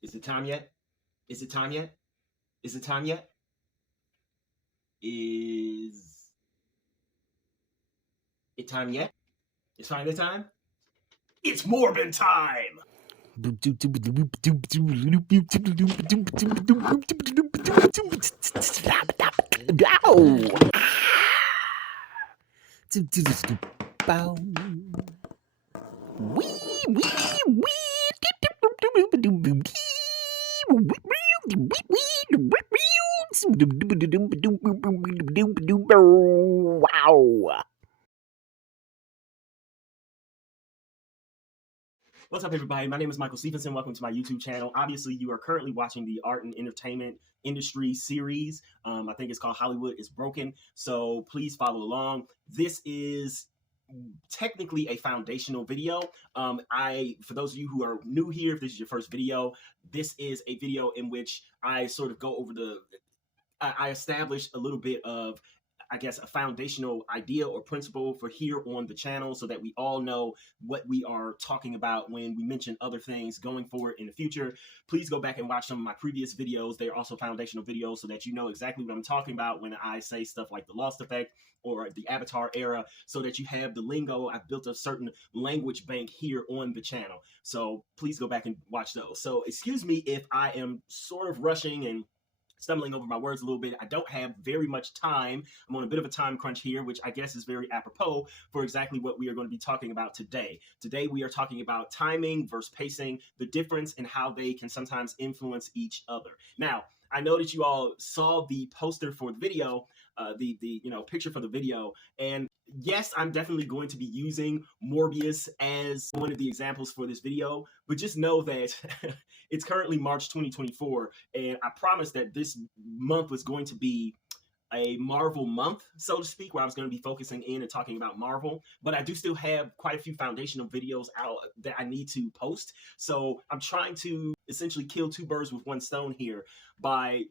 Is it time yet? Is it time yet? Is it time yet? Is it time yet? It's finally time? It's Morbin time! Wow. What's up, everybody? My name is Michael Stevenson. Welcome to my YouTube channel. Obviously, you are currently watching the art and entertainment industry series. I think it's called Hollywood is Broken. So please follow along. This is technically a foundational video. For those of you who are new here, if this is your first video, this is a video in which I sort of go over I establish a little bit of, I guess, a foundational idea or principle for here on the channel so that we all know what we are talking about when we mention other things going forward in the future. Please go back and watch some of my previous videos. They're also foundational videos so that you know exactly what I'm talking about when I say stuff like the Lost Effect or the Avatar era, so that you have the lingo. I've built a certain language bank here on the channel. So please go back and watch those. So excuse me if I am sort of rushing and stumbling over my words a little bit. I don't have very much time. I'm on a bit of a time crunch here, which I guess is very apropos for exactly what we are going to be talking about today. Today, we are talking about timing versus pacing, the difference in how they can sometimes influence each other. Now, I know that you all saw the poster for the video, the picture for the video, and yes, I'm definitely going to be using Morbius as one of the examples for this video, but just know that it's currently March 2024, and I promised that this month was going to be a Marvel month, so to speak, where I was going to be focusing in and talking about Marvel, but I do still have quite a few foundational videos out that I need to post. So I'm trying to essentially kill two birds with one stone here by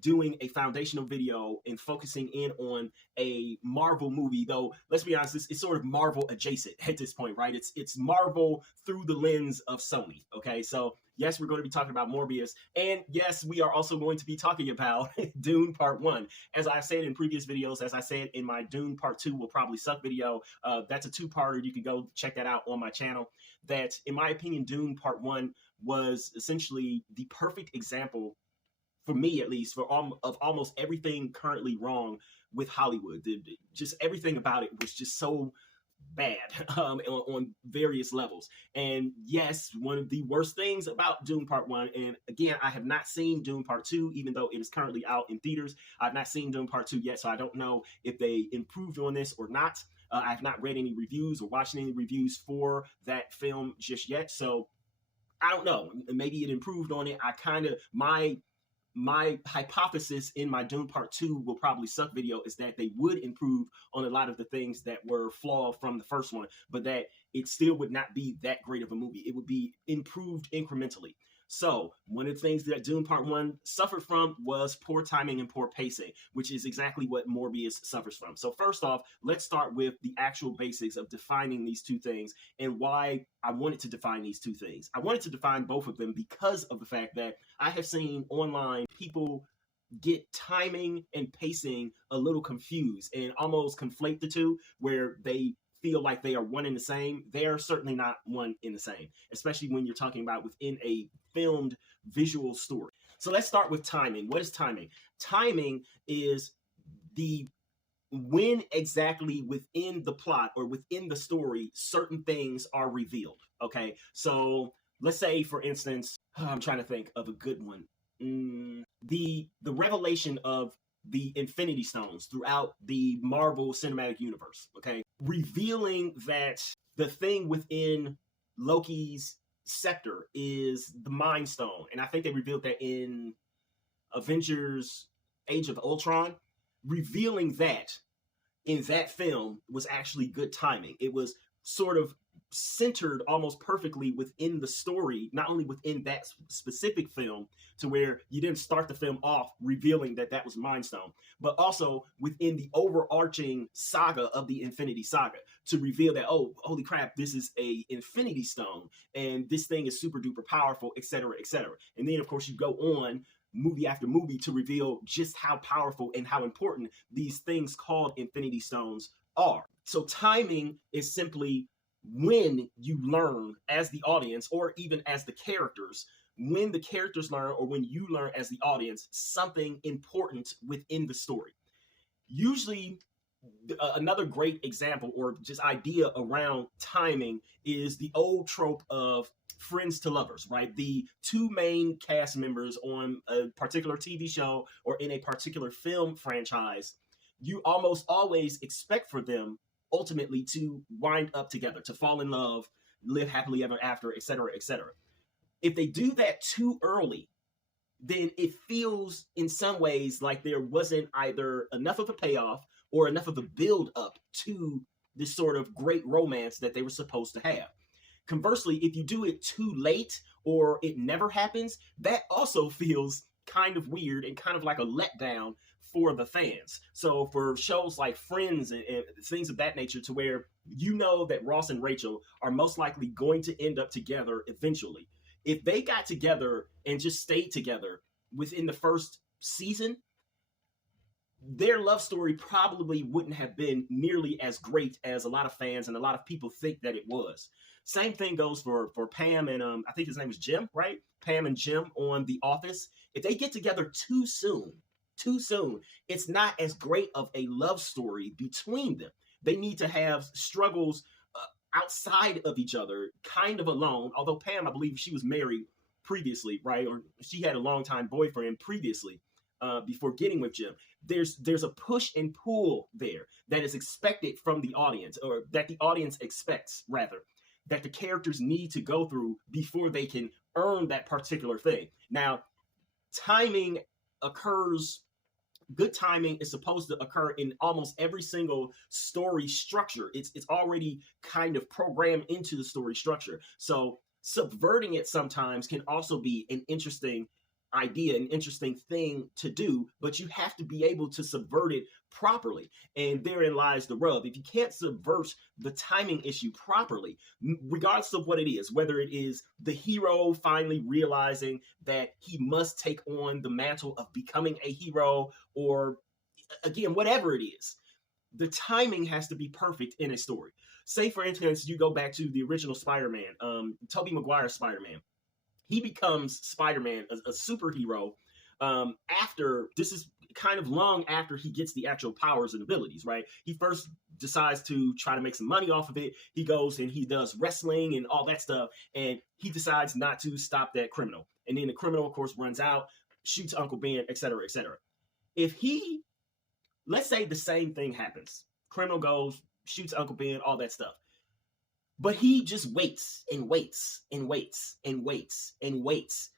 doing a foundational video and focusing in on a Marvel movie, though let's be honest, it's sort of Marvel adjacent at this point, right? It's Marvel through the lens of Sony. Okay, so yes, we're going to be talking about Morbius, and yes, we are also going to be talking about Dune Part 1. As I've said in previous videos, as I said in my Dune Part 2 will probably suck video, that's a two-parter. You can go check that out on my channel. That, in my opinion, Dune Part 1 was essentially the perfect example, for me at least, of almost everything currently wrong with Hollywood. Just everything about it was just so bad on various levels. And yes, one of the worst things about Dune Part 1, and again, I have not seen Dune Part 2, even though it is currently out in theaters. I've not seen Dune Part 2 yet, so I don't know if they improved on this or not. I've not read any reviews or watched any reviews for that film just yet, so I don't know. Maybe it improved on it. My hypothesis in my Dune Part 2 will probably suck video is that they would improve on a lot of the things that were flawed from the first one, but that it still would not be that great of a movie. It would be improved incrementally. So one of the things that Dune Part 1 suffered from was poor timing and poor pacing, which is exactly what Morbius suffers from. So first off, let's start with the actual basics of defining these two things and why I wanted to define these two things. I wanted to define both of them because of the fact that I have seen online people get timing and pacing a little confused and almost conflate the two, where they feel like they are one and the same. They're certainly not one and the same, especially when you're talking about within a filmed visual story. So let's start with timing. What is timing? Timing is the when exactly within the plot or within the story certain things are revealed. Okay, so let's say, for instance, I'm trying to think of a good one. The revelation of the Infinity Stones throughout the Marvel Cinematic Universe, okay? Revealing that the thing within Loki's scepter is the Mind Stone. And I think they revealed that in Avengers Age of Ultron. Revealing that in that film was actually good timing. It was sort of centered almost perfectly within the story, not only within that specific film, to where you didn't start the film off revealing that that was Mind Stone, but also within the overarching saga of the Infinity Saga. to reveal that, oh, holy crap, this is a Infinity Stone, and this thing is super duper powerful, etc., etc. And then, of course, you go on movie after movie to reveal just how powerful and how important these things called Infinity Stones are. So timing is simply when you learn as the audience, or even as the characters, when the characters learn, or when you learn as the audience, something important within the story. Usually, another great example or just idea around timing is the old trope of friends to lovers, right? The two main cast members on a particular TV show or in a particular film franchise, you almost always expect for them ultimately to wind up together, to fall in love, live happily ever after, etc., etc. If they do that too early, then it feels in some ways like there wasn't either enough of a payoff or enough of a build up to this sort of great romance that they were supposed to have. Conversely, if you do it too late or it never happens, that also feels kind of weird and kind of like a letdown for the fans. So for shows like Friends and things of that nature, to where you know that Ross and Rachel are most likely going to end up together eventually, if they got together and just stayed together within the first season, their love story probably wouldn't have been nearly as great as a lot of fans and a lot of people think that it was. Same thing goes for Pam and I think his name is Jim, right? Pam and Jim on The Office. If they get together too soon, it's not as great of a love story between them. They need to have struggles outside of each other, kind of alone. Although Pam, I believe she was married previously, right? Or she had a longtime boyfriend previously before getting with Jim. There's a push and pull there that is expected from the audience, or that the audience expects, rather, that the characters need to go through before they can earn that particular thing. Now, timing occurs. Good timing is supposed to occur in almost every single story structure. It's already kind of programmed into the story structure. So subverting it sometimes can also be an interesting idea, an interesting thing to do, but you have to be able to subvert it properly. And therein lies the rub. If you can't subvert the timing issue properly, regardless of what it is, whether it is the hero finally realizing that he must take on the mantle of becoming a hero, or again, whatever it is, the timing has to be perfect in a story. Say, for instance, you go back to the original Spider-Man, Tobey Maguire's Spider-Man. He becomes Spider-Man, a superhero, after, this is kind of long after he gets the actual powers and abilities, right? He first decides to try to make some money off of it. He goes and he does wrestling and all that stuff, and he decides not to stop that criminal. And then the criminal, of course, runs out, shoots Uncle Ben, etc., etc. If he, let's say the same thing happens. Criminal goes, shoots Uncle Ben, all that stuff. But he just waits and waits and waits and waits and waits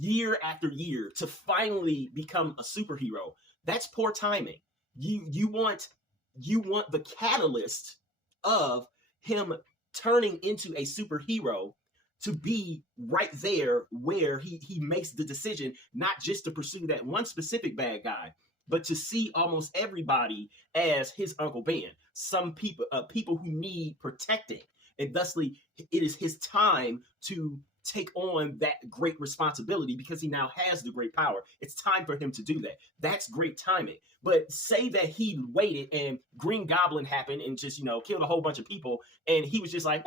year after year to finally become a superhero. That's poor timing. You want the catalyst of him turning into a superhero to be right there where he makes the decision, not just to pursue that one specific bad guy, but to see almost everybody as his Uncle Ben. Some people who need protecting. And thusly, it is his time to take on that great responsibility because he now has the great power. It's time for him to do that. That's great timing. But say that he waited and Green Goblin happened and just, killed a whole bunch of people. And he was just like,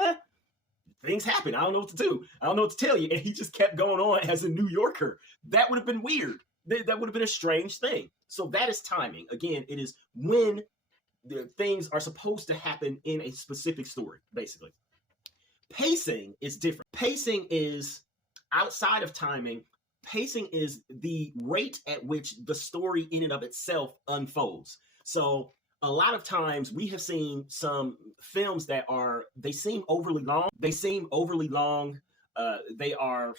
things happen. I don't know what to do. I don't know what to tell you. And he just kept going on as a New Yorker. That would have been weird. That would have been a strange thing. So that is timing. Again, it is when the things are supposed to happen in a specific story, basically. Pacing is different. Pacing is outside of timing. Pacing is the rate at which the story in and of itself unfolds. So a lot of times we have seen some films that they seem overly long. They are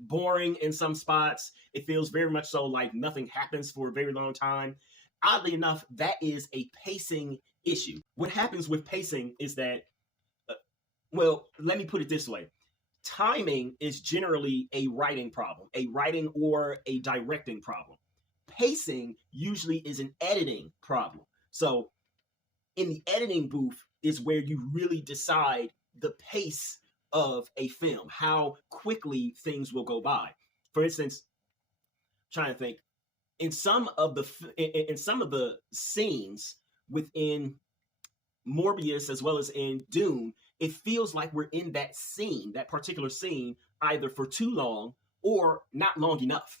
boring in some spots. It feels very much so like nothing happens for a very long time. Oddly enough, that is a pacing issue. What happens with pacing is that, let me put it this way. Timing is generally a writing problem, a writing or a directing problem. Pacing usually is an editing problem. So in the editing booth, is where you really decide the pace of a film, how quickly things will go by. For instance, trying to think, in some of the scenes within Morbius as well as in Dune, it feels like we're in that scene, that particular scene, either for too long or not long enough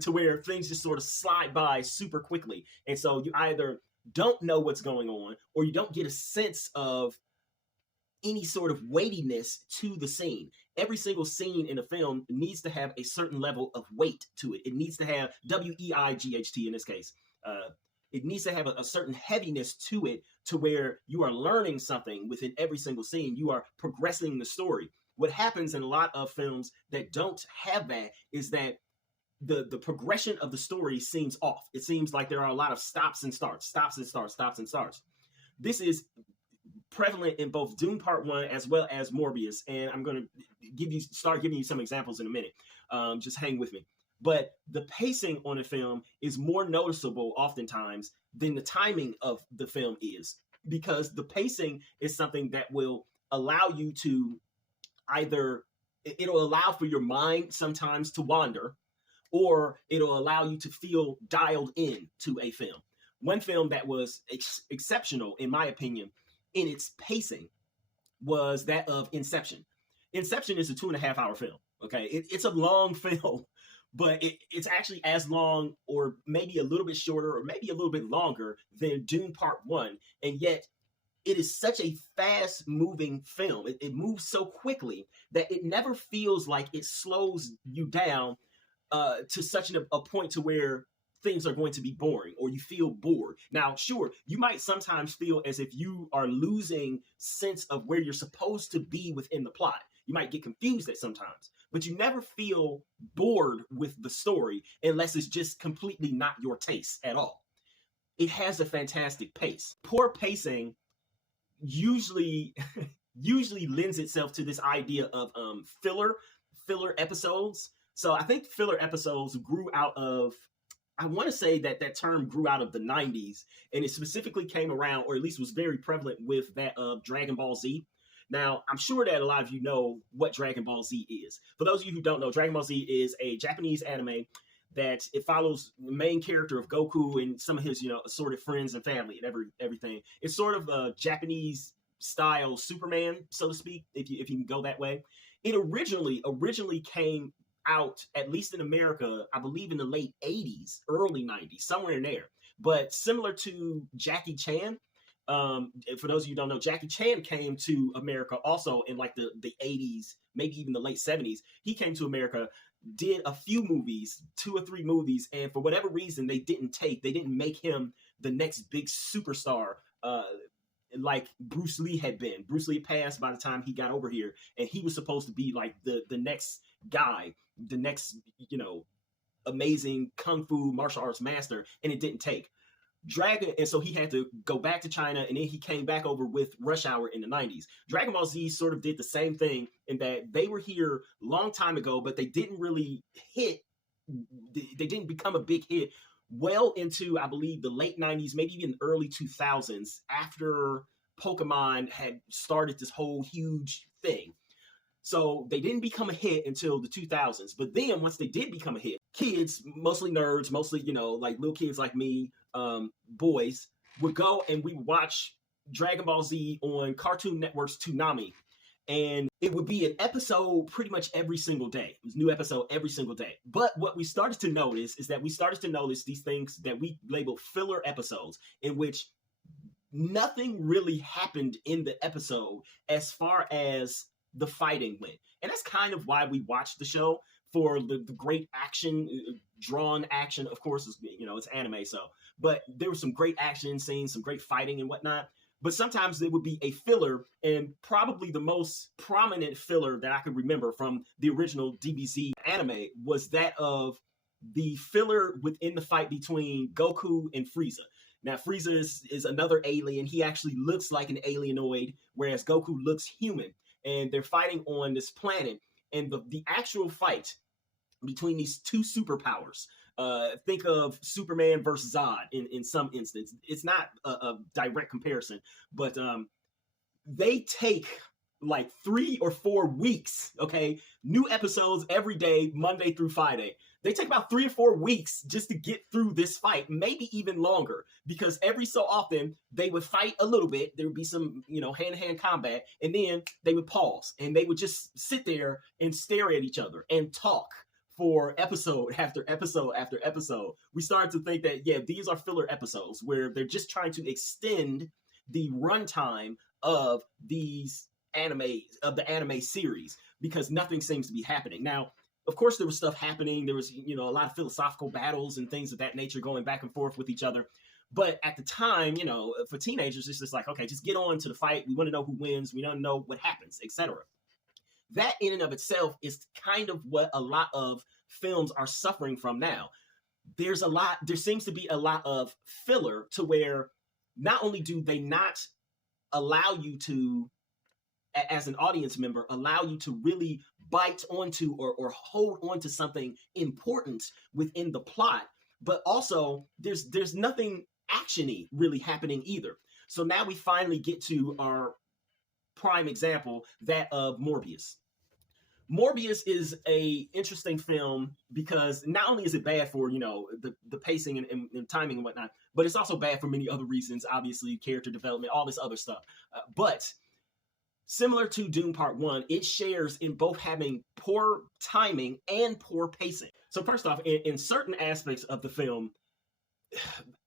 to where things just sort of slide by super quickly. And so you either don't know what's going on or you don't get a sense of any sort of weightiness to the scene. Every single scene in a film needs to have a certain level of weight to it. It needs to have WEIGHT in this case. It needs to have a certain heaviness to it to where you are learning something within every single scene. You are progressing the story. What happens in a lot of films that don't have that is that the progression of the story seems off. It seems like there are a lot of stops and starts, stops and starts, stops and starts. This is prevalent in both Dune Part 1 as well as Morbius, and I'm going to start giving you some examples in a minute. Just hang with me. But the pacing on a film is more noticeable oftentimes than the timing of the film is, because the pacing is something that will allow you to it'll allow for your mind sometimes to wander, or it'll allow you to feel dialed in to a film. One film that was exceptional, in my opinion, in its pacing was that of Inception. Inception is a 2.5-hour film. Okay, it's a long film, but it's actually as long, or maybe a little bit shorter, or maybe a little bit longer than Dune Part 1, and yet it is such a fast-moving film. It moves so quickly that it never feels like it slows you down to such a point to where things are going to be boring or you feel bored. Now, sure, you might sometimes feel as if you are losing sense of where you're supposed to be within the plot. You might get confused at sometimes, but you never feel bored with the story unless it's just completely not your taste at all. It has a fantastic pace. Poor pacing usually lends itself to this idea of filler episodes. So I think filler episodes grew out of, I want to say that term grew out of the 90s, and it specifically came around, or at least was very prevalent with that of Dragon Ball Z. Now, I'm sure that a lot of you know what Dragon Ball Z is. For those of you who don't know, Dragon Ball Z is a Japanese anime that it follows the main character of Goku and some of his, assorted friends and family and everything. It's sort of a Japanese style Superman, so to speak, if you can go that way. It originally came out, at least in America, I believe in the late 80s, early 90s, somewhere in there. But similar to Jackie Chan, for those of you who don't know, Jackie Chan came to America also in like the 80s, maybe even the late 70s. He came to America, did a few movies, 2 or 3 movies, and for whatever reason, they didn't make him the next big superstar, like Bruce Lee had been. Bruce Lee passed by the time he got over here, and he was supposed to be like the next guy, the next, amazing kung fu martial arts master, and it didn't take. And so he had to go back to China, and then he came back over with Rush Hour in the 90s. Dragon Ball Z sort of did the same thing in that they were here a long time ago, but they didn't really hit. They didn't become a big hit well into, I believe, the late 90s, maybe even early 2000s, after Pokemon had started this whole huge thing. So they didn't become a hit until the 2000s. But then once they did become a hit, kids, mostly nerds, mostly, like little kids like me, boys, would go and we would watch Dragon Ball Z on Cartoon Network's Toonami. And it would be an episode pretty much every single day. It was a new episode every single day. But what we started to notice is that we started to notice these things that we label filler episodes, in which nothing really happened in the episode as far as the fighting went. And that's kind of why we watched the show, for the great action, drawn action. Of course, it's anime, so. But there was some great action scenes, some great fighting and whatnot. But sometimes there would be a filler, and probably the most prominent filler that I could remember from the original DBZ anime was that of the filler within the fight between Goku and Frieza. Now, Frieza is another alien. He actually looks like an alienoid, whereas Goku looks human. And they're fighting on this planet. And the actual fight between these two superpowers, think of Superman versus Zod in some instance. It's not a direct comparison, but they take like 3 or 4 weeks, okay? New episodes every day, Monday through Friday. They take about 3 or 4 weeks just to get through this fight, maybe even longer, because every so often they would fight a little bit. There would be some, hand-to-hand combat, and then they would pause and they would just sit there and stare at each other and talk for episode after episode after episode. We started to think that, yeah, these are filler episodes where they're just trying to extend the runtime of these the anime series, because nothing seems to be happening. Now, of course, there was stuff happening. There was, a lot of philosophical battles and things of that nature going back and forth with each other. But at the time, for teenagers, it's just like, okay, just get on to the fight. We want to know who wins. We don't know what happens, etc. That in and of itself is kind of what a lot of films are suffering from now. There seems to be a lot of filler, to where not only do they not allow you to, as an audience member, allow you to really bite onto or hold onto something important within the plot, but also there's nothing action-y really happening either. So now we finally get to our prime example, that of Morbius. Morbius is a interesting film because not only is it bad for, the pacing and timing and whatnot, but it's also bad for many other reasons, obviously, character development, all this other stuff. But similar to Dune Part 1, it shares in both having poor timing and poor pacing. So first off, in certain aspects of the film,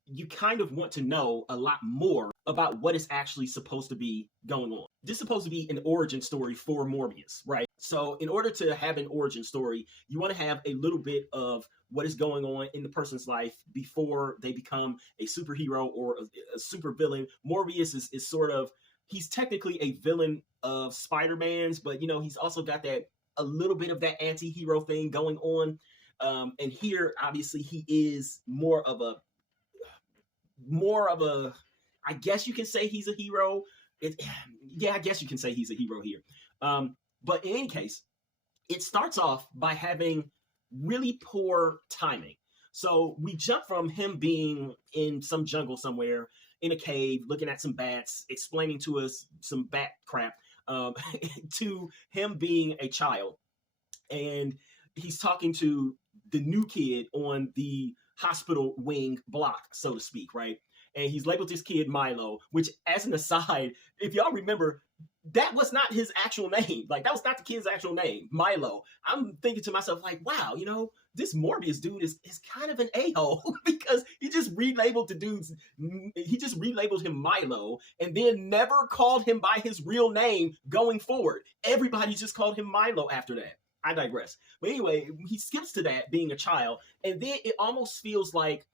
you kind of want to know a lot more about what is actually supposed to be going on. This is supposed to be an origin story for Morbius, right? So in order to have an origin story, you want to have a little bit of what is going on in the person's life before they become a superhero or a super villain. Morbius is sort of, he's technically a villain of Spider-Man's, but he's also got a little bit of that anti-hero thing going on. And here, obviously, he is more of a, I guess you can say he's a hero. I guess you can say he's a hero here. But in any case, it starts off by having really poor timing. So we jump from him being in some jungle somewhere, in a cave, looking at some bats, explaining to us some bat crap, to him being a child. And he's talking to the new kid on the hospital wing block, so to speak, right? And he's labeled this kid Milo, which, as an aside, if y'all remember, that was not his actual name. Like, that was not the kid's actual name, Milo. I'm thinking to myself, like, wow, this Morbius dude is kind of an a-hole because he just relabeled him Milo and then never called him by his real name going forward. Everybody just called him Milo after that. I digress. But anyway, he skips to that being a child, and then it almost feels like,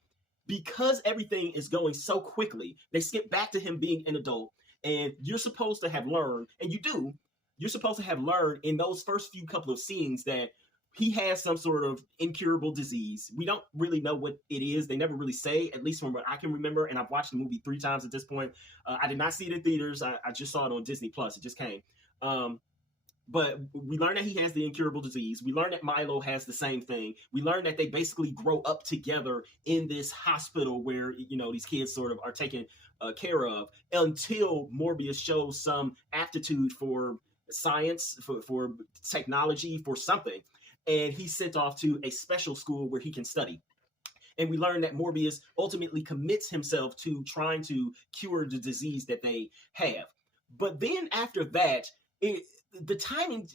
because everything is going so quickly, they skip back to him being an adult, and you're supposed to have learned, and you're supposed to have learned in those first few couple of scenes that he has some sort of incurable disease. We don't really know what it is. They never really say, at least from what I can remember, and I've watched the movie 3 times at this point. I did not see it in theaters. I just saw it on Disney Plus. It just came. But we learn that he has the incurable disease. We learn that Milo has the same thing. We learn that they basically grow up together in this hospital where, these kids sort of are taken care of, until Morbius shows some aptitude for science, for technology, for something. And he's sent off to a special school where he can study. And we learn that Morbius ultimately commits himself to trying to cure the disease that they have. But then after that, the timing,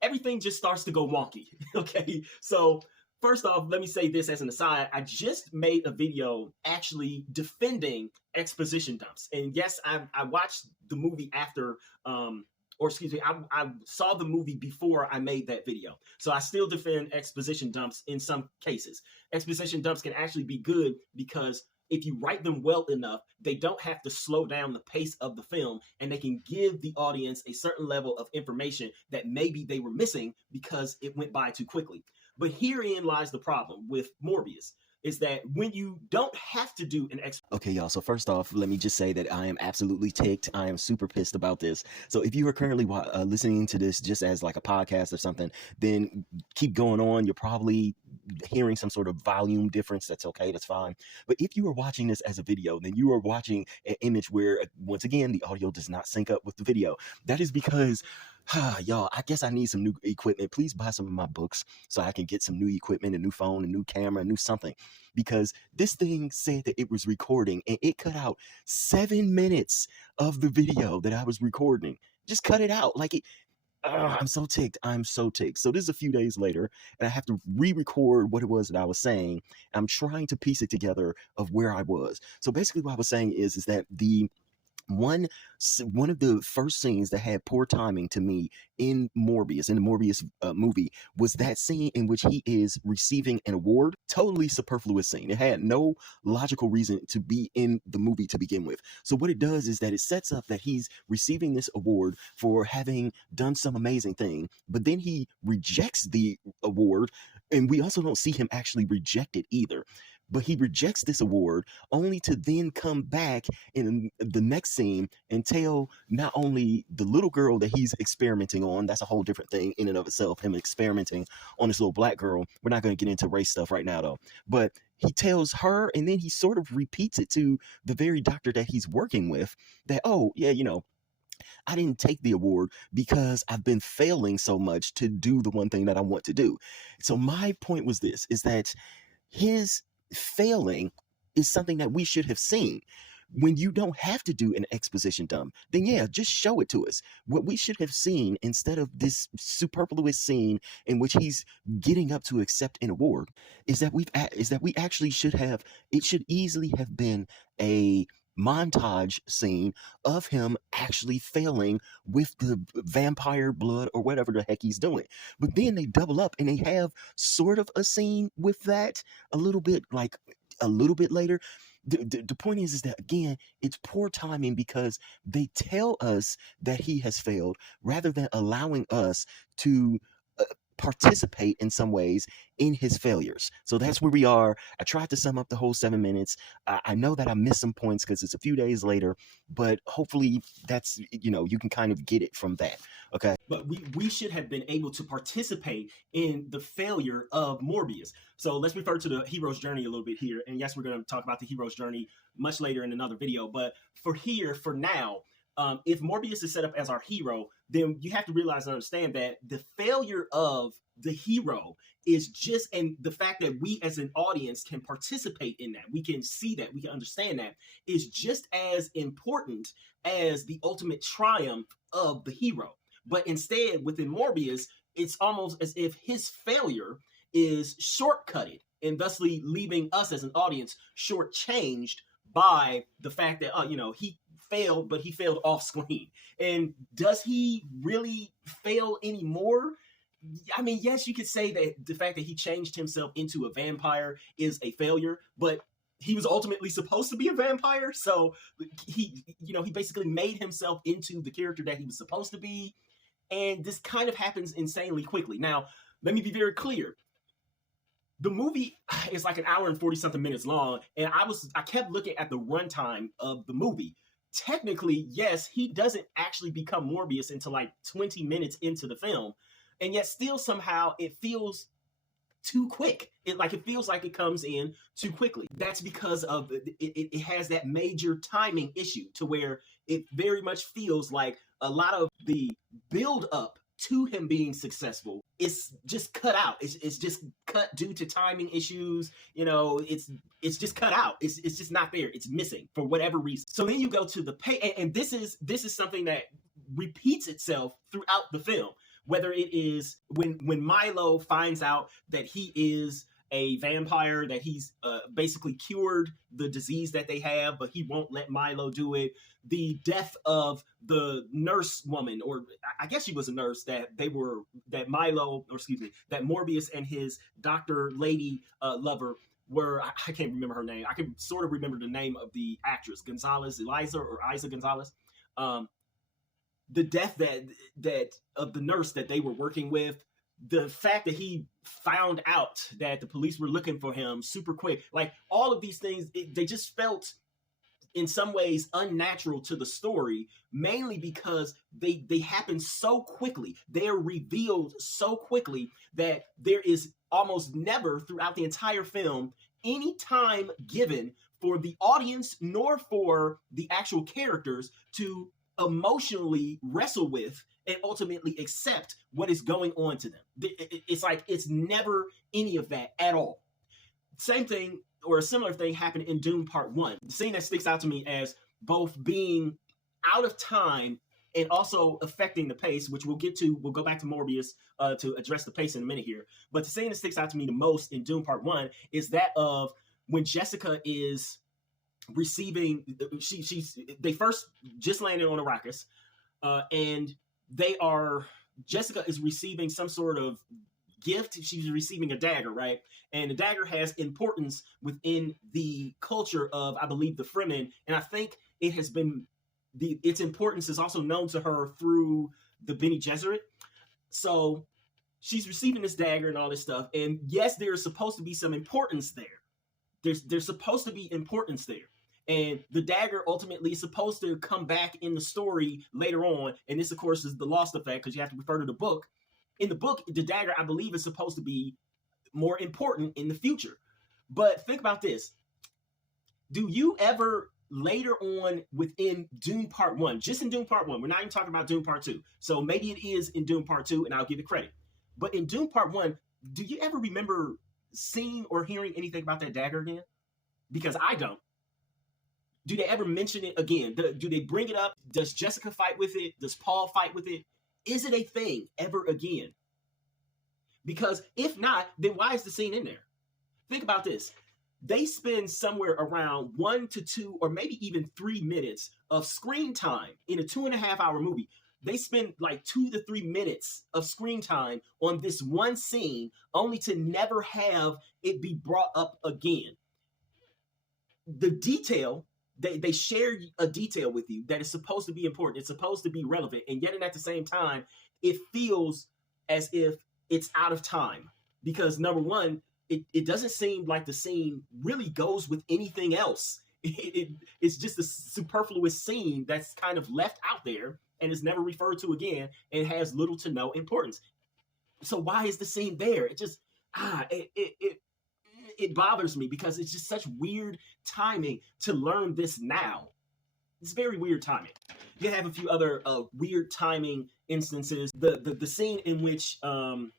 everything just starts to go wonky. Okay, so first off, let me say this as an aside. I just made a video actually defending exposition dumps. And yes, I watched the movie after, I saw the movie before I made that video. So I still defend exposition dumps in some cases. Exposition dumps can actually be good because if you write them well enough, they don't have to slow down the pace of the film, and they can give the audience a certain level of information that maybe they were missing because it went by too quickly. But herein lies the problem with Morbius, is that when you don't have to do an Okay, y'all, so first off, let me just say that I am absolutely ticked. I am super pissed about this. So if you are currently listening to this just as like a podcast or something, then keep going on. You're probably hearing some sort of volume difference, that's okay, that's fine. But if you are watching this as a video, then you are watching an image where, once again, the audio does not sync up with the video. That is because, y'all, I guess I need some new equipment. Please buy some of my books so I can get some new equipment, a new phone, a new camera, a new something. Because this thing said that it was recording and it cut out 7 minutes of the video that I was recording. Just cut it out. Like, I'm so ticked. I'm so ticked. So this is a few days later, and I have to re-record what it was that I was saying. I'm trying to piece it together of where I was. So basically what I was saying is that the one of the first scenes that had poor timing to me in the Morbius movie, was that scene in which he is receiving an award. Totally superfluous scene. It had no logical reason to be in the movie to begin with. So what it does is that it sets up that he's receiving this award for having done some amazing thing, but then he rejects the award, and we also don't see him actually reject it either. But he rejects this award only to then come back in the next scene and tell not only the little girl that he's experimenting on, that's a whole different thing in and of itself, him experimenting on this little black girl. We're not going to get into race stuff right now, though. But he tells her, and then he sort of repeats it to the very doctor that he's working with, that, oh, yeah, I didn't take the award because I've been failing so much to do the one thing that I want to do. So my point was this, is that his failing is something that we should have seen. When you don't have to do an exposition dump, then yeah, just show it to us. What we should have seen, instead of this superfluous scene in which he's getting up to accept an award, is that we actually should have, it should easily have been a montage scene of him actually failing with the vampire blood or whatever the heck he's doing. But then they double up and they have sort of a scene with that a little bit later. The point is that, again, it's poor timing because they tell us that he has failed rather than allowing us to participate in some ways in his failures. So that's where we are. I tried to sum up the whole 7 minutes. I know that I missed some points because it's a few days later, but hopefully that's, you can kind of get it from that. Okay. But we should have been able to participate in the failure of Morbius. So let's refer to the hero's journey a little bit here. And yes, we're going to talk about the hero's journey much later in another video. But for now, if Morbius is set up as our hero, then you have to realize and understand that the failure of the hero is just, and the fact that we as an audience can participate in that, we can see that, we can understand that, is just as important as the ultimate triumph of the hero. But instead, within Morbius, it's almost as if his failure is shortcutted and thusly leaving us as an audience shortchanged by the fact that, he failed, but he failed off screen. And does he really fail anymore? I mean, yes, you could say that the fact that he changed himself into a vampire is a failure, but he was ultimately supposed to be a vampire. So he basically made himself into the character that he was supposed to be. And this kind of happens insanely quickly. Now, let me be very clear. The movie is like an hour and 40 something minutes long. And I kept looking at the runtime of the movie. Technically, yes, he doesn't actually become Morbius until like 20 minutes into the film. And yet still somehow it feels too quick. It feels like it comes in too quickly. That's because of it has that major timing issue to where it very much feels like a lot of the build up to him being successful is just cut out. It's just cut due to timing issues. It's just cut out. It's just not there. It's missing for whatever reason. So then you go to the pay, and this is something that repeats itself throughout the film. Whether it is when Milo finds out that he is a vampire, that he's basically cured the disease that they have, but he won't let Milo do it. The death of the nurse woman, or I guess she was a nurse, that Morbius and his doctor lady lover were, I can't remember her name. I can sort of remember the name of the actress, Isa Gonzalez. The death that of the nurse that they were working with, the fact that he found out that the police were looking for him super quick, like all of these things, they just felt in some ways unnatural to the story, mainly because they happen so quickly. They are revealed so quickly that there is almost never throughout the entire film any time given for the audience nor for the actual characters to emotionally wrestle with and ultimately accept what is going on to them. It's like it's never any of that at all. Same thing or a similar thing happened in Dune Part 1. The scene that sticks out to me as both being out of time and also affecting the pace, which we'll get to. We'll go back to Morbius to address the pace in a minute here. But the scene that sticks out to me the most in Dune Part 1 is that of when Jessica is receiving, they first just landed on Arrakis, and Jessica is receiving some sort of gift. She's receiving a dagger, right? And the dagger has importance within the culture of, I believe, the Fremen, and I think it has been its importance is also known to her through the Bene Gesserit. So she's receiving this dagger and all this stuff, and yes, there's supposed to be some importance there. There's supposed to be importance there. And the dagger ultimately is supposed to come back in the story later on. And this, of course, is the Lost effect because you have to refer to the book. In the book, the dagger, I believe, is supposed to be more important in the future. But think about this. Do you ever later on within Dune Part 1, just in Dune Part 1, we're not even talking about Dune Part 2. So maybe it is in Dune Part 2 and I'll give it credit. But in Dune Part 1, do you ever remember seeing or hearing anything about that dagger again? Because I don't. Do they ever mention it again? Do they bring it up? Does Jessica fight with it? Does Paul fight with it? Is it a thing ever again? Because if not, then why is the scene in there? Think about this. They spend somewhere around 1 to 2 or maybe even 3 minutes of screen time in a 2.5-hour movie. They spend like 2 to 3 minutes of screen time on this one scene only to never have it be brought up again. The detail, they share a detail with you that is supposed to be important. It's supposed to be relevant. And yet, and at the same time, it feels as if it's out of time. Because number one, it doesn't seem like the scene really goes with anything else. It's just a superfluous scene that's kind of left out there and is never referred to again and has little to no importance. So why is the scene there? It just, it bothers me because it's just such weird timing to learn this now. It's very weird timing. You have a few other weird timing instances. The scene in which, dang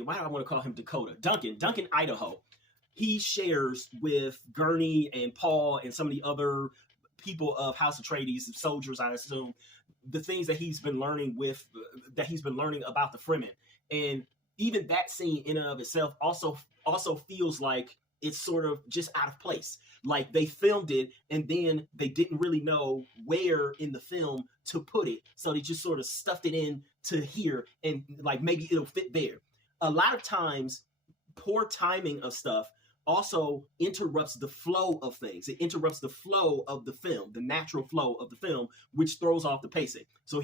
it, why do I want to call him Dakota? Duncan, Idaho. He shares with Gurney and Paul and some of the other people of House Atreides, soldiers, I assume, the things that he's been learning about the Fremen. And even that scene in and of itself also feels like it's sort of just out of place. Like they filmed it and then they didn't really know where in the film to put it. So they just sort of stuffed it in to here and like maybe it'll fit there. A lot of times, poor timing of stuff also interrupts the flow of things. It interrupts the flow of the film, the natural flow of the film, which throws off the pacing. So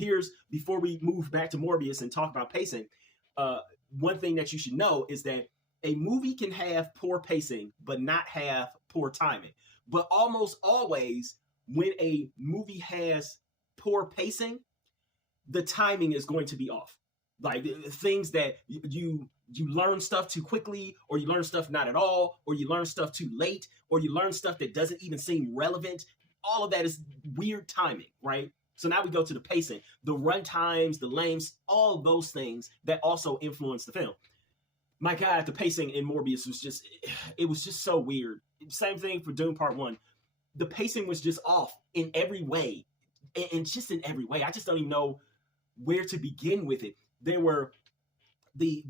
before we move back to Morbius and talk about pacing, one thing that you should know is that a movie can have poor pacing, but not have poor timing. But almost always, when a movie has poor pacing, the timing is going to be off. Like things that you learn stuff too quickly, or you learn stuff not at all, or you learn stuff too late, or you learn stuff that doesn't even seem relevant. All of that is weird timing, right? So now we go to the pacing, the run times, the lengths, all of those things that also influence the film. My God, the pacing in Morbius was just so weird. Same thing for Dune Part 1. The pacing was just off in every way, and just in every way. I just don't even know where to begin with it. There were the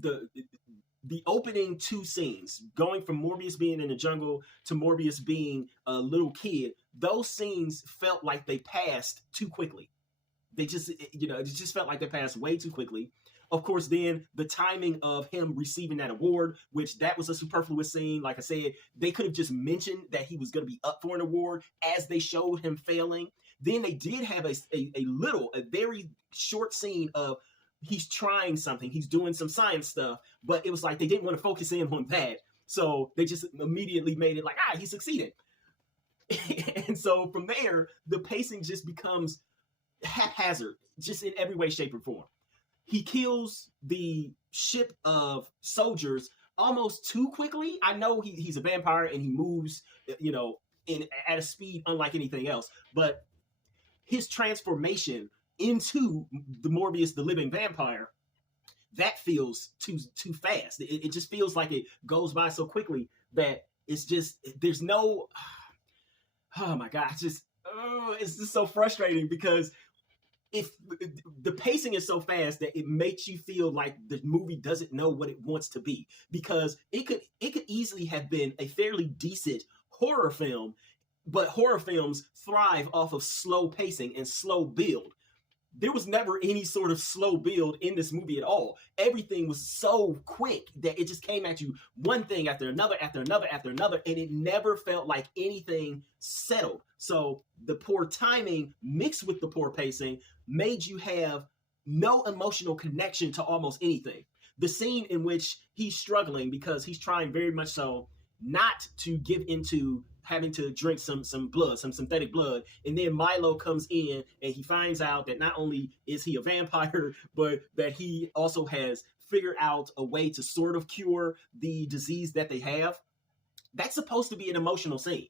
opening 2 scenes, going from Morbius being in the jungle to Morbius being a little kid. Those scenes felt like they passed too quickly. It just felt like they passed way too quickly. Of course, then the timing of him receiving that award, which that was a superfluous scene. Like I said, they could have just mentioned that he was going to be up for an award as they showed him failing. Then they did have a very short scene of he's trying something. He's doing some science stuff, but it was like they didn't want to focus in on that. So they just immediately made it like, he succeeded. And so from there, the pacing just becomes haphazard, just in every way, shape, or form. He kills the ship of soldiers almost too quickly. I know he's a vampire and he moves, you know, at a speed unlike anything else, but his transformation into the Morbius, the living vampire, that feels too fast. It just feels like it goes by so quickly that it's just there's no. Oh my god, it's just so frustrating because if the pacing is so fast that it makes you feel like the movie doesn't know what it wants to be, because it could easily have been a fairly decent horror film, but horror films thrive off of slow pacing and slow build. There was never any sort of slow build in this movie at all. Everything was so quick that it just came at you one thing after another, after another, after another, and it never felt like anything settled. So the poor timing mixed with the poor pacing made you have no emotional connection to almost anything. The scene in which he's struggling because he's trying very much so not to give into having to drink some blood, some synthetic blood, and then Milo comes in and he finds out that not only is he a vampire, but that he also has figured out a way to sort of cure the disease that they have. That's supposed to be an emotional scene.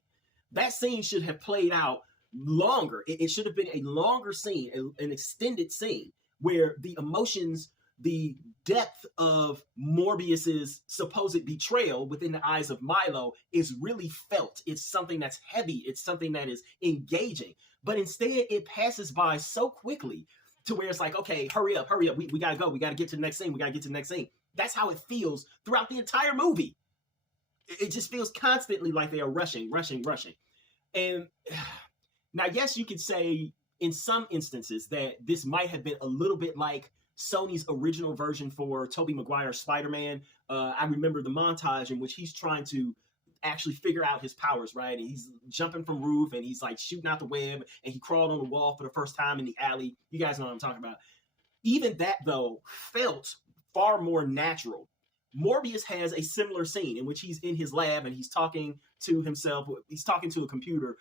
That scene should have played out longer. It should have been a longer scene, an extended scene where the emotions, the depth of Morbius's supposed betrayal within the eyes of Milo is really felt. It's something that's heavy. It's something that is engaging. But instead, it passes by so quickly to where it's like, okay, hurry up. We got to go. We got to get to the next scene. That's how it feels throughout the entire movie. It just feels constantly like they are rushing. And now, yes, you could say in some instances that this might have been a little bit like Sony's original version for Tobey Maguire's Spider-Man. I remember the montage in which he's trying to actually figure out his powers, right? And he's jumping from roof and he's like shooting out the web and he crawled on the wall for the first time in the alley. You guys know what I'm talking about. Even that, though, felt far more natural. Morbius has a similar scene in which he's in his lab and he's talking to himself. He's talking to a computer,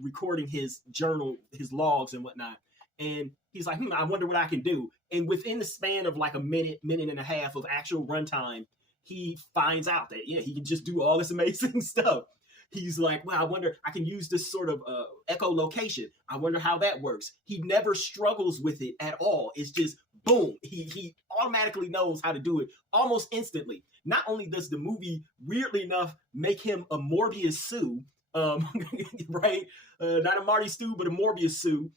recording his journal, his logs and whatnot. And he's like, I wonder what I can do. And within the span of like a minute and a half of actual runtime, he finds out that, yeah, he can just do all this amazing stuff. He's like, well, I wonder, I can use this sort of echolocation. I wonder how that works. He never struggles with it at all. It's just, boom, he automatically knows how to do it almost instantly. Not only does the movie, weirdly enough, make him a Morbius Sue, right? Not a Marty Stu, but a Morbius Sue,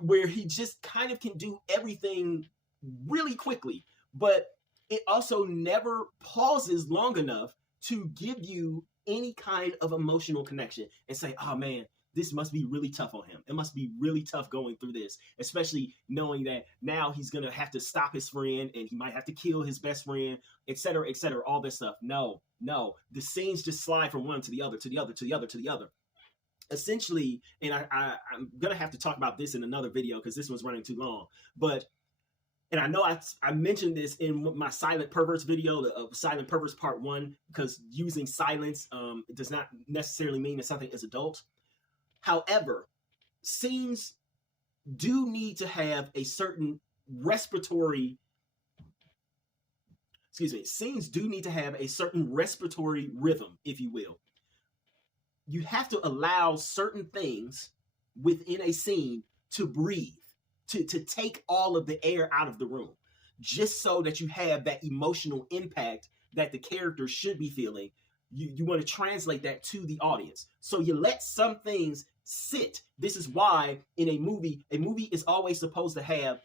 where he just kind of can do everything really quickly, but it also never pauses long enough to give you any kind of emotional connection and say, oh man, this must be really tough on him. It must be really tough going through this, especially knowing that now he's going to have to stop his friend and he might have to kill his best friend, etc., all this stuff. No, the scenes just slide from one to the other, to the other. Essentially, and I'm going to have to talk about this in another video because this one's running too long, but, and I know I mentioned this in my Silent Perverts video, the Silent Perverts Part 1, because using silence does not necessarily mean that something is adult. However, scenes do need to have a certain respiratory rhythm, if you will. You have to allow certain things within a scene to breathe, to take all of the air out of the room, just so that you have that emotional impact that the character should be feeling. You want to translate that to the audience. So you let some things sit. This is why in a movie is always supposed to have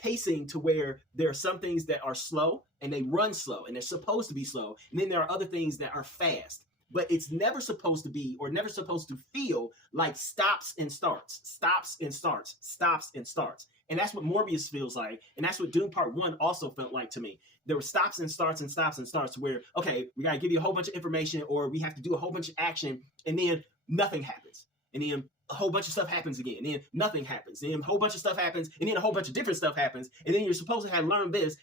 pacing to where there are some things that are slow and they run slow and they're supposed to be slow. And then there are other things that are fast. But it's never supposed to be or never supposed to feel like stops and starts. And that's what Morbius feels like. And that's what Doom Part 1 also felt like to me. There were stops and starts where, okay, we got to give you a whole bunch of information or we have to do a whole bunch of action and then nothing happens. And then a whole bunch of stuff happens again. And then nothing happens. And then a whole bunch of stuff happens. And then a whole bunch of different stuff happens. And then you're supposed to have learned this.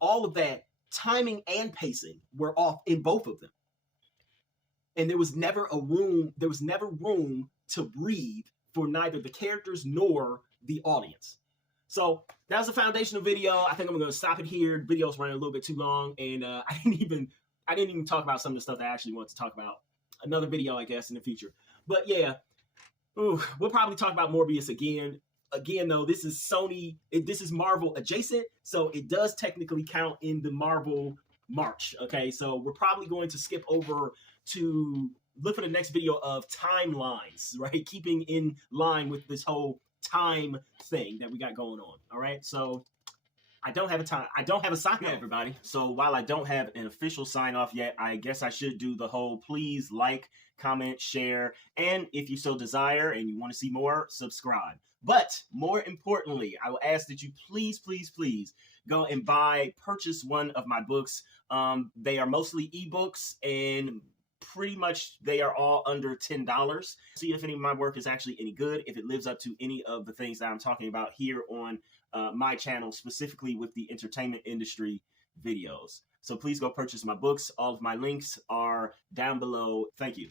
All of that timing and pacing were off in both of them. and there was never room to breathe for neither the characters nor the audience. So that was a foundational video. I think I'm going to stop it here. The video's running a little bit too long, and I didn't even talk about some of the stuff that I actually want to talk about. Another video, I guess, in the future. But yeah, we'll probably talk about Morbius again. Again, though, this is Sony. This is Marvel adjacent, so it does technically count in the Marvel March. Okay, so we're probably going to skip over to look for the next video of timelines, right? Keeping in line with this whole time thing that we got going on. All right, so I don't have a sign off, everybody. So while I don't have an official sign off yet, I guess I should do the whole please like, comment, share, and if you so desire and you want to see more, subscribe. But more importantly, I will ask that you please go and purchase one of my books. They are mostly ebooks, and pretty much they are all under $10. See if any of my work is actually any good, if it lives up to any of the things that I'm talking about here on my channel, specifically with the entertainment industry videos. So please go purchase my books. All of my links are down below. Thank you.